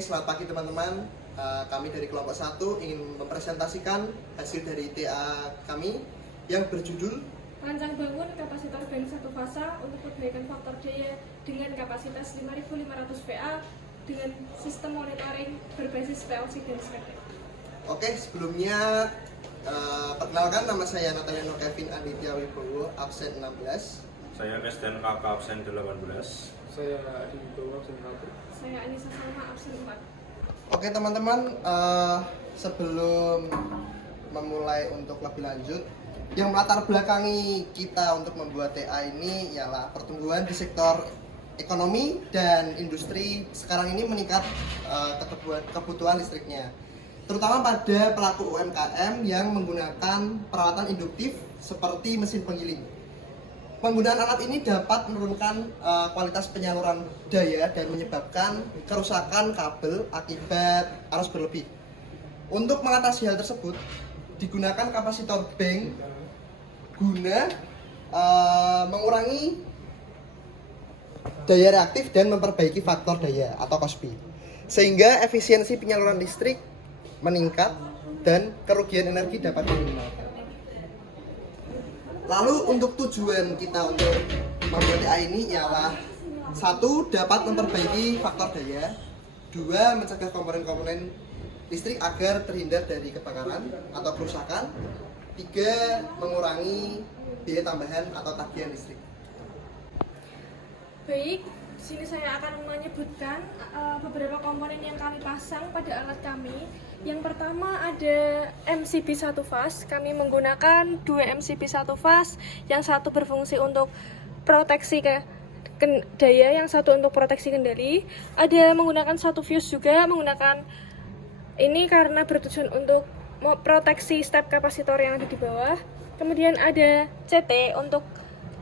selamat pagi teman-teman. Kami dari kelompok 1 ingin mempresentasikan hasil dari TA kami yang berjudul Rancang bangun kapasitor bank satu fasa untuk perbaikan faktor daya dengan kapasitas 5.500 VA dengan sistem monitoring berbasis PLC dan SPT. Oke, sebelumnya perkenalkan, nama saya Nataliano Kevin Aditya Wibowo, absen 16. Saya Resten KK absen 18. Saya Adi Wibowo absen 1. Saya Anissa Salma absen 4. Oke teman-teman, sebelum memulai untuk lebih lanjut, yang melatar belakangi kita untuk membuat TA ini ialah pertumbuhan di sektor ekonomi dan industri sekarang ini meningkat kebutuhan listriknya, terutama pada pelaku UMKM yang menggunakan peralatan induktif seperti mesin penggiling. Penggunaan alat ini dapat menurunkan kualitas penyaluran daya dan menyebabkan kerusakan kabel akibat arus berlebih. Untuk mengatasi hal tersebut, digunakan kapasitor bank guna mengurangi daya reaktif dan memperbaiki faktor daya atau KOSPI, sehingga efisiensi penyaluran listrik meningkat dan kerugian energi dapat diminimalkan. Lalu untuk tujuan kita untuk membuat TA ini ialah 1. Dapat memperbaiki faktor daya, 2. Mencegah komponen-komponen listrik agar terhindar dari kebakaran atau kerusakan, 3. Mengurangi biaya tambahan atau tagihan listrik. Baik, sini saya akan menyebutkan beberapa komponen yang kami pasang pada alat kami. Yang pertama ada MCB 1 fase. Kami menggunakan 2 MCB 1 fase, yang satu berfungsi untuk proteksi daya, yang satu untuk proteksi kendali. Ada menggunakan satu fuse juga, menggunakan ini karena bertujuan untuk proteksi step kapasitor yang ada di bawah. Kemudian ada CT untuk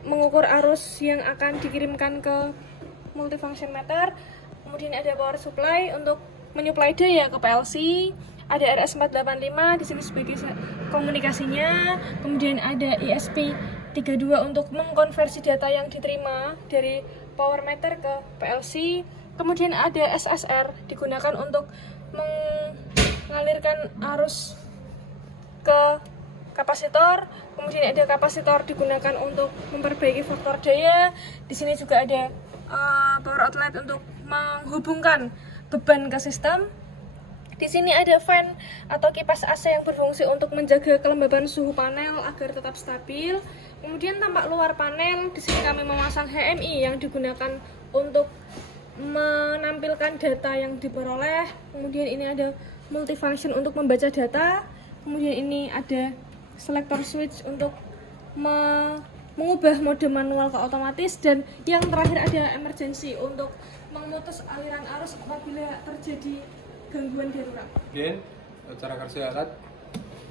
mengukur arus yang akan dikirimkan ke multifunction meter. Kemudian ada power supply untuk menyuplai daya ke PLC. Ada RS485 di sini sebagai komunikasinya. Kemudian ada ESP32 untuk mengkonversi data yang diterima dari power meter ke PLC. Kemudian ada SSR digunakan untuk mengalirkan arus ke kapasitor. Kemudian ada kapasitor digunakan untuk memperbaiki faktor daya. Di sini juga ada power outlet untuk menghubungkan beban ke sistem. Di sini ada fan atau kipas AC yang berfungsi untuk menjaga kelembaban suhu panel agar tetap stabil. Kemudian tampak luar panel, di sini kami memasang HMI yang digunakan untuk menampilkan data yang diperoleh. Kemudian ini ada multifunction untuk membaca data. Kemudian ini ada selector switch untuk mengubah mode manual ke otomatis, dan yang terakhir ada emergency untuk memutus aliran arus apabila terjadi gangguan darurat. Kemudian cara kerja alat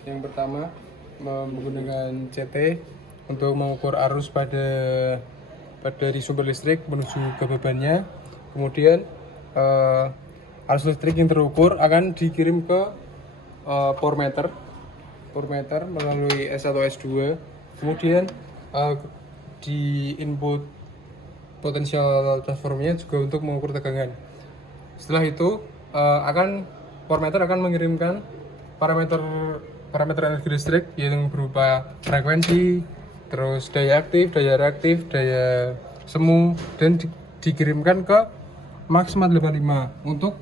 yang pertama menggunakan CT untuk mengukur arus dari sumber listrik menuju ke bebannya. Kemudian arus listrik yang terukur akan dikirim ke power meter melalui S1 S2. Kemudian di input potensial transformernya juga untuk mengukur tegangan. Setelah itu power meter akan mengirimkan parameter energi listrik yang berupa frekuensi, terus daya aktif, daya reaktif, daya semu, dan dikirimkan ke max 485 untuk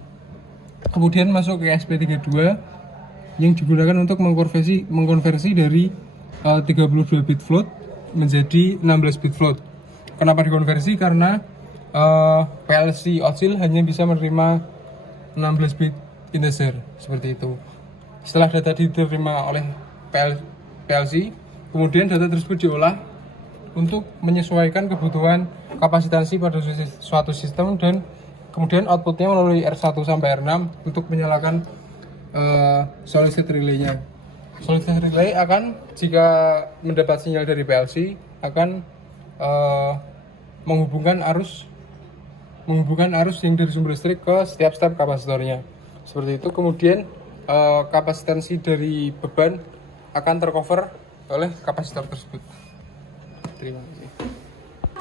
kemudian masuk ke SP32 yang digunakan untuk mengkonversi dari 32 bit float menjadi 16 bit float. Kenapa dikonversi? Karena PLC oscil hanya bisa menerima 16 bit integer seperti itu. Setelah data diterima oleh PLC, kemudian data tersebut diolah untuk menyesuaikan kebutuhan kapasitansi pada suatu sistem, dan kemudian outputnya melalui R1 sampai R6 untuk menyalakan solid state relay-nya. Solid state relay akan, jika mendapat sinyal dari PLC, akan menghubungkan arus yang dari sumber listrik ke setiap step kapasitornya. Seperti itu. Kemudian kapasitansi dari beban akan tercover oleh kapasitor tersebut. Terima kasih.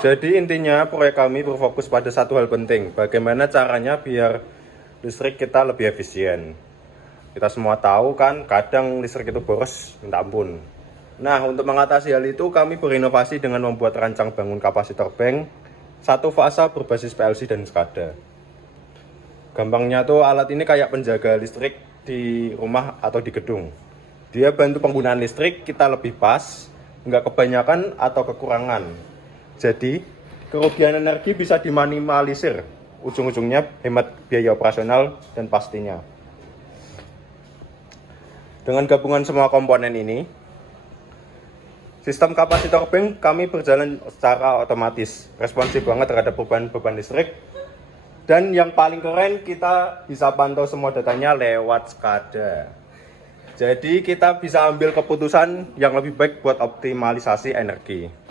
Jadi intinya proyek kami berfokus pada satu hal penting, bagaimana caranya biar listrik kita lebih efisien. Kita semua tahu kan, kadang listrik itu boros minta ampun. Nah, untuk mengatasi hal itu kami berinovasi dengan membuat rancang bangun kapasitor bank satu fasa berbasis PLC dan SCADA. Gampangnya tuh alat ini kayak penjaga listrik di rumah atau di gedung. Dia bantu penggunaan listrik kita lebih pas, nggak kebanyakan atau kekurangan. Jadi, kerugian energi bisa diminimalisir. Ujung-ujungnya hemat biaya operasional dan pastinya. Dengan gabungan semua komponen ini, sistem kapasitor bank kami berjalan secara otomatis, responsif banget terhadap beban listrik. Dan yang paling keren, kita bisa pantau semua datanya lewat SCADA. Jadi kita bisa ambil keputusan yang lebih baik buat optimalisasi energi.